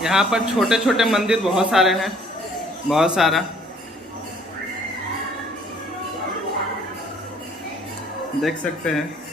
यहाँ पर छोटे छोटे मंदिर बहुत सारे हैं, बहुत सारा देख सकते हैं।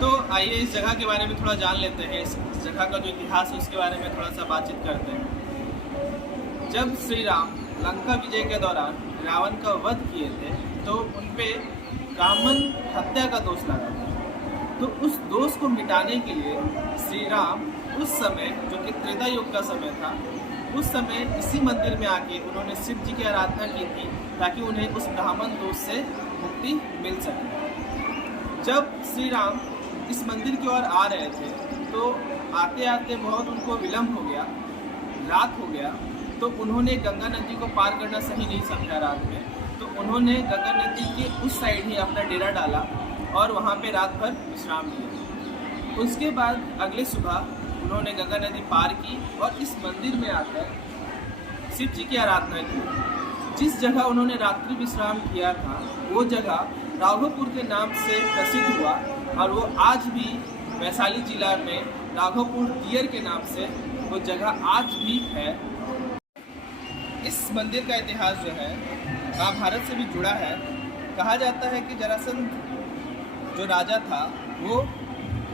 तो आइए इस जगह के बारे में थोड़ा जान लेते हैं। इस जगह का जो इतिहास है उसके बारे में थोड़ा सा बातचीत करते हैं। जब श्री राम लंका विजय के दौरान रावण का वध किए थे तो उन पे ब्राह्मण हत्या का दोष लगा था। तो उस दोष को मिटाने के लिए श्री राम उस समय, जो कि त्रेता युग का समय था, उस समय इसी मंदिर में आके उन्होंने शिव जी की आराधना की थी ताकि उन्हें उस ब्राह्मण दोष से मुक्ति मिल सके। जब श्री राम इस मंदिर की ओर आ रहे थे तो आते आते बहुत उनको विलम्ब हो गया, रात हो गया। तो उन्होंने गंगा नदी को पार करना सही नहीं समझा रात में, तो उन्होंने गंगा नदी के उस साइड ही अपना डेरा डाला और वहाँ पे रात भर विश्राम लिया। उसके बाद अगले सुबह उन्होंने गंगा नदी पार की और इस मंदिर में आकर शिव जी की आराधना की। जिस जगह उन्होंने रात्रि विश्राम किया था वो जगह राघोपुर के नाम से प्रसिद्ध हुआ और वो आज भी वैशाली जिला में राघोपुर दियर के नाम से वो जगह आज भी है। इस मंदिर का इतिहास जो है महाभारत से भी जुड़ा है। कहा जाता है कि जरासंध जो राजा था वो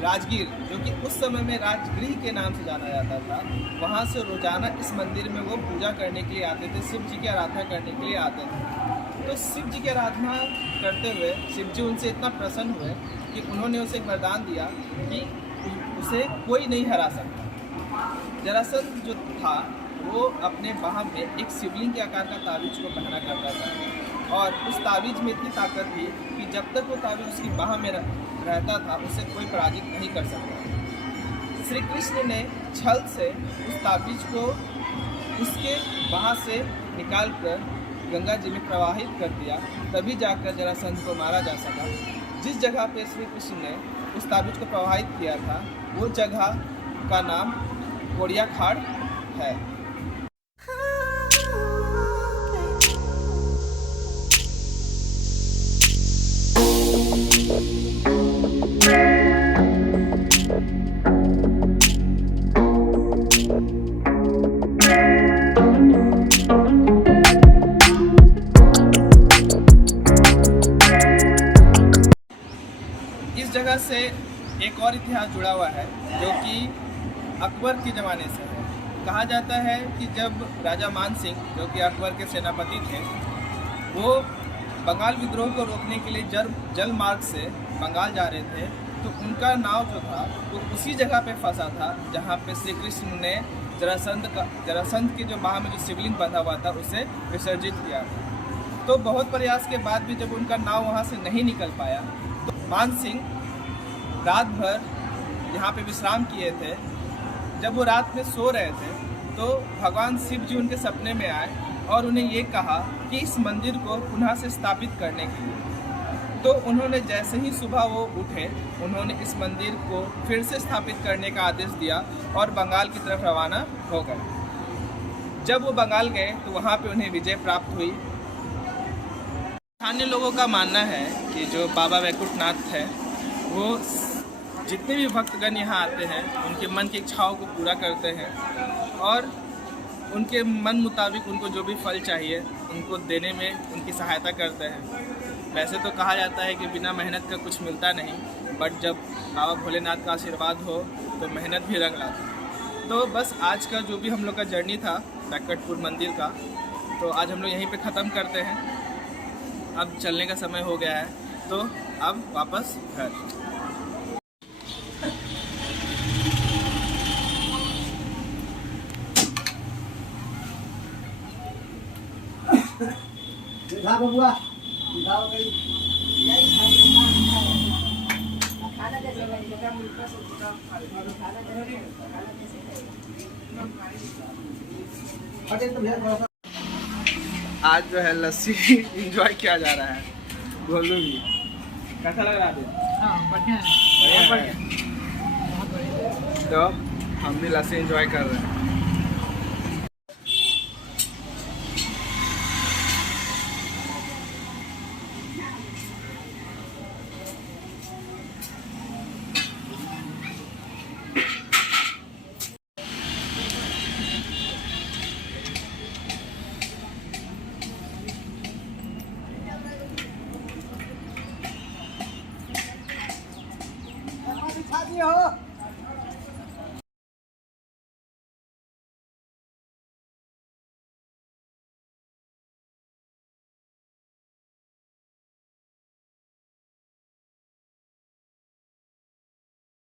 राजगीर, जो कि उस समय में राजगृह के नाम से जाना जाता था, वहाँ से रोजाना इस मंदिर में वो पूजा करने के लिए आते थे, शिव जी की आराधना करने के लिए आते थे। तो शिव जी की आराधना करते हुए शिव जी उनसे इतना प्रसन्न हुए कि उन्होंने उसे एक वरदान दिया कि उसे कोई नहीं हरा सकता। जरासंध जो था वो अपने बाह में एक शिवलिंग के आकार का ताबीज को पहना करता था और उस ताबीज में इतनी ताकत थी कि जब तक वो ताबीज उसकी बाह में रहता था उसे कोई पराजित नहीं कर सकता। श्री कृष्ण ने छल से उस ताबीज को उसके बाह से निकाल कर गंगा जी में प्रवाहित कर दिया, तभी जाकर जरासंध को मारा जा सका। जिस जगह पे श्री कृष्ण ने उस ताबीज को प्रवाहित किया था वो जगह का नाम कोड़िया खाड़ है। इस जगह से एक और इतिहास जुड़ा हुआ है जो कि अकबर के ज़माने से है। कहा जाता है कि जब राजा मान सिंह, जो कि अकबर के सेनापति थे, वो बंगाल विद्रोह को रोकने के लिए जल मार्ग से बंगाल जा रहे थे, तो उनका नाव जो था वो उसी जगह पे फंसा था जहाँ पे श्री कृष्ण ने जरासंध के जो बाह में जो शिवलिंग बंधा हुआ था उसे विसर्जित किया। तो बहुत प्रयास के बाद भी जब उनका नाव वहाँ से नहीं निकल पाया तो मान सिंह रात भर यहाँ पे विश्राम किए थे। जब वो रात में सो रहे थे तो भगवान शिव जी उनके सपने में आए और उन्हें ये कहा कि इस मंदिर को पुनः से स्थापित करने के लिए। तो उन्होंने जैसे ही सुबह वो उठे उन्होंने इस मंदिर को फिर से स्थापित करने का आदेश दिया और बंगाल की तरफ रवाना हो गए। जब वो बंगाल गए तो वहाँ पे उन्हें विजय प्राप्त हुई। स्थानीय लोगों का मानना है कि जो बाबा वैकुंठनाथ है वो जितने भी भक्तगण यहाँ आते हैं उनके मन की इच्छाओं को पूरा करते हैं और उनके मन मुताबिक उनको जो भी फल चाहिए उनको देने में उनकी सहायता करते हैं। वैसे तो कहा जाता है कि बिना मेहनत का कुछ मिलता नहीं, बट जब बाबा भोलेनाथ का आशीर्वाद हो तो मेहनत भी रंग लाती है। तो बस आज का जो भी हम लोग का जर्नी था बैकटपुर मंदिर का, तो आज हम लोग यहीं पे ख़त्म करते हैं। अब चलने का समय हो गया है तो अब वापस घर। आज जो है लस्सी एंजॉय किया जा रहा है। गोलू भी कैसा लग रहा है? हाँ, बढ़िया है। तो हम भी लस्सी एंजॉय कर रहे हैं। हो